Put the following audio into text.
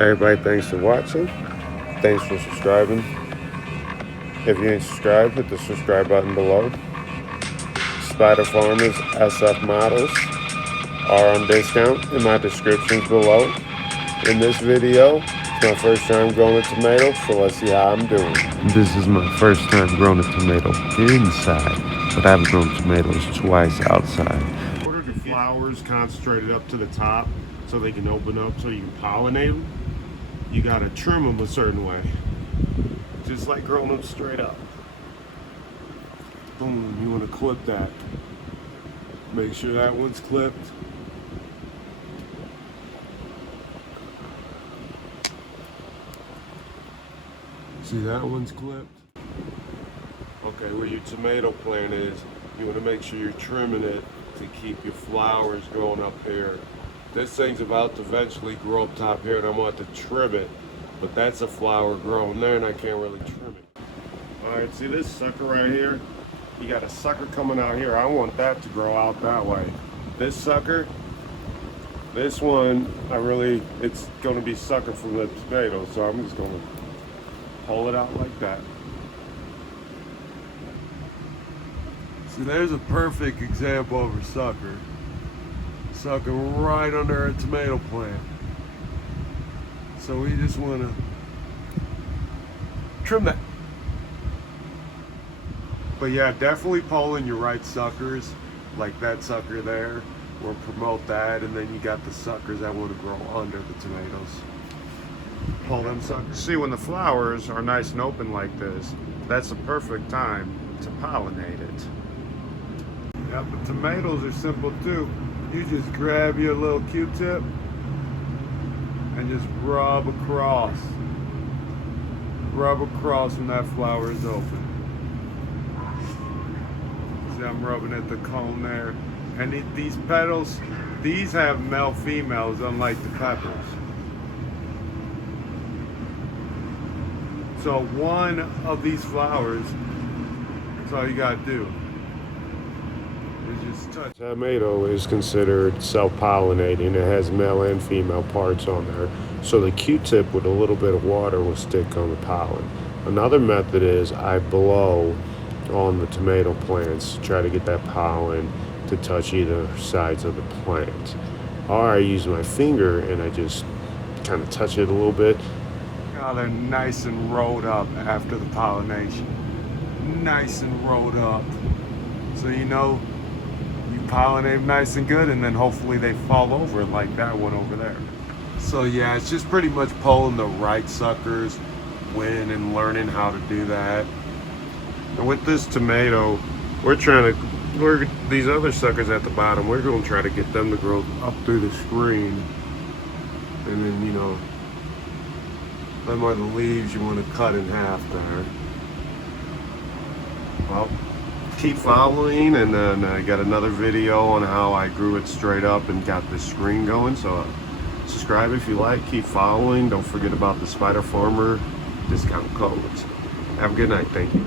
Everybody, thanks for watching. Thanks for subscribing. If you ain't subscribed, hit the subscribe button below. Spider Farmers SF models are on discount in my descriptions below. In this video, it's my first time growing a tomato, so let's see how I'm doing. This is my first time growing a tomato inside, but I've grown tomatoes twice outside. In order to get flowers concentrated up to the top so they can open up so you can pollinate them, you gotta trim them a certain way. Just like growing them straight up. Boom, you wanna clip that. Make sure that one's clipped. See, that one's clipped. Okay, where your tomato plant is, you wanna make sure you're trimming it to keep your flowers growing up here. This thing's about to eventually grow up top here and I'm going to have to trim it. But that's a flower growing there and I can't really trim it. Alright, see this sucker right here? You got a sucker coming out here. I want that to grow out that way. This sucker, this one, it's going to be sucker from the tomato. So I'm just going to pull it out like that. See, there's a perfect example of a sucker. Sucker right under a tomato plant. So we just want to trim that. But yeah, definitely pollen your right suckers, like that sucker there. We'll promote that, and then you got the suckers that want to grow under the tomatoes. Pull them suckers. See, when the flowers are nice and open like this, that's the perfect time to pollinate it. Yeah, but tomatoes are simple too. You just grab your little Q-tip and just rub across. Rub across when that flower is open. See, I'm rubbing at the cone there. And these petals, these have male females unlike the peppers. So one of these flowers, that's all you gotta do. Just touch. Tomato is considered self-pollinating. It has male and female parts on there. So the Q-tip with a little bit of water will stick on the pollen. Another method is I blow on the tomato plants to try to get that pollen to touch either sides of the plant. Or I use my finger and I just kind of touch it a little bit. Oh, they're nice and rolled up after the pollination. Nice and rolled up. So you know, you pollinate them nice and good, and then hopefully they fall over like that one over there. So yeah, it's just pretty much pulling the right suckers, when and learning how to do that. And with this tomato, these other suckers at the bottom, we're going to try to get them to grow up through the screen. And then, you know, them are the leaves you want to cut in half there. Well, keep following, and then I got another video on how I grew it straight up and got the screen going. So subscribe if you like, keep following. Don't forget about the Spider Farmer discount codes. Have a good night. Thank you.